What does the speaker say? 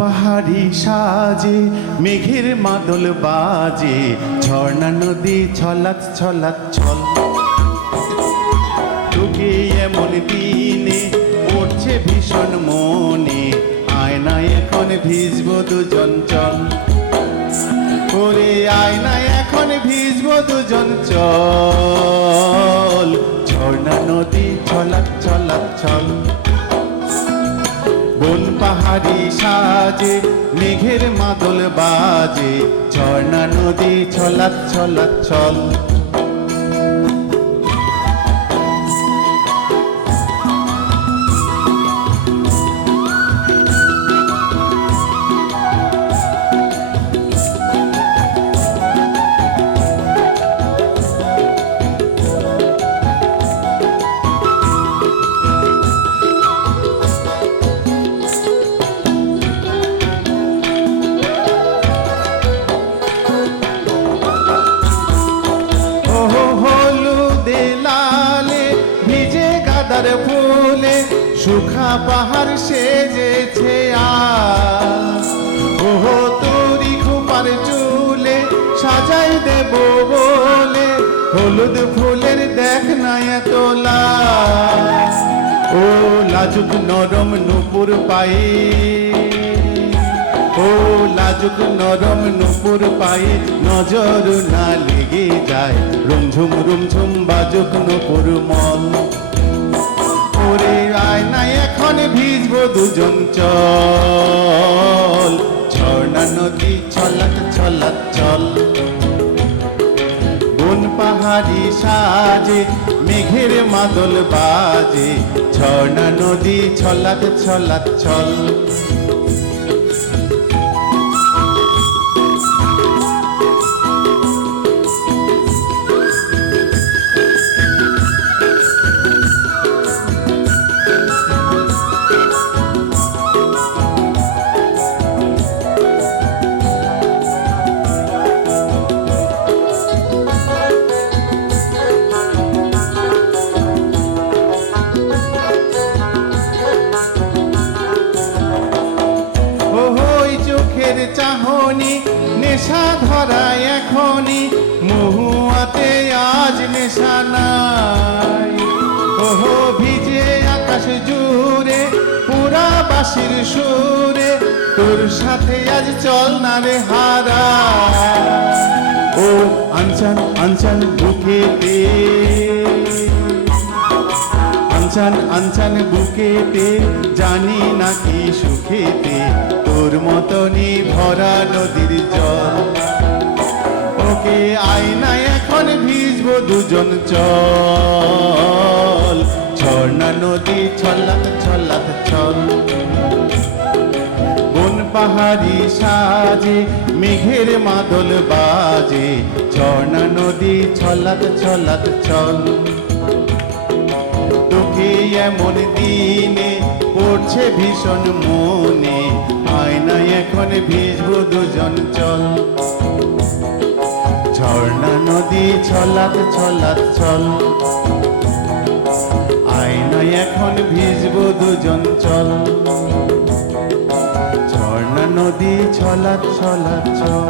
পাহাড়ি সাজে মেঘের মাদল বাজে, ঝর্ণা নদী ছলাৎ ছলাৎ ছল। তোকে এমন দিনে পড়ছে ভীষণ মনে, আয়নায় এখন ভিজবো দুজন চল। ওরে আয়নায় এখন ভিজবো দুজন চল, ঝর্ণা নদী ছলাৎ ছলাৎ ছল। বন পাহাড়ি সাজে মেঘের মাদল বাজে, ঝর্ণা নদী ছলাৎ ছলাৎ ছল। ফুলে সুখা পাহাড় সেজেছে আজ, ওহো তোরি খোপার চুলে সাজাই দেব বলে, হলুদ ফুলের দেখ না এত লাজ। ও লাজুক নরম নুপুর পায়ে, ও লাজুক নরম নুপুর পায়ে নজর না লেগে যায়, রুমঝুম রুমঝুম বাজুক নুপুর মন। ওরে আয়নায় এখন ভিজবো দুজন চল, ঝর্ণা নদী ছলাৎ ছলাৎ ছল। বন পাহাড়ি সাজে মেঘের মাদল বাজে, ঝর্ণা নদী ছলাৎ ছলাৎ ছল। চাহনি নেশা ধরায় এখনই, মহুয়াতে আজ নেশা নাই। ওহো ভিজে আকাশ জুড়ে পুরা বাঁশির সুরে, তোর সাথে আজ চল না রে হারা। ও আনচান আনচান বুকেতে, আনচান আনচান বুকেতে জানি নাকি সুখেতে, তোর মতনই ভরা নদীর জল। ওকে আয়নায় এখন ভিজবো দুজন চল, ঝর্ণা নদী ছলাৎ ছলাৎ ছল। বন পাহাড়ি সাজে মেঘের মাদল বাজে, ঝর্ণা নদী ছলাৎ ছলাৎ ছল। তোকে এমন দিনে পড়ছে ভীষণ মনে, আয়নায় এখন ভিজবো দুজন চল, ঝর্ণা নদী ছলাৎ ছলাৎ ছল। আয়নায় এখন ভিজবো দুজন চল, ঝর্ণা নদী ছলাৎ ছলাৎ ছল।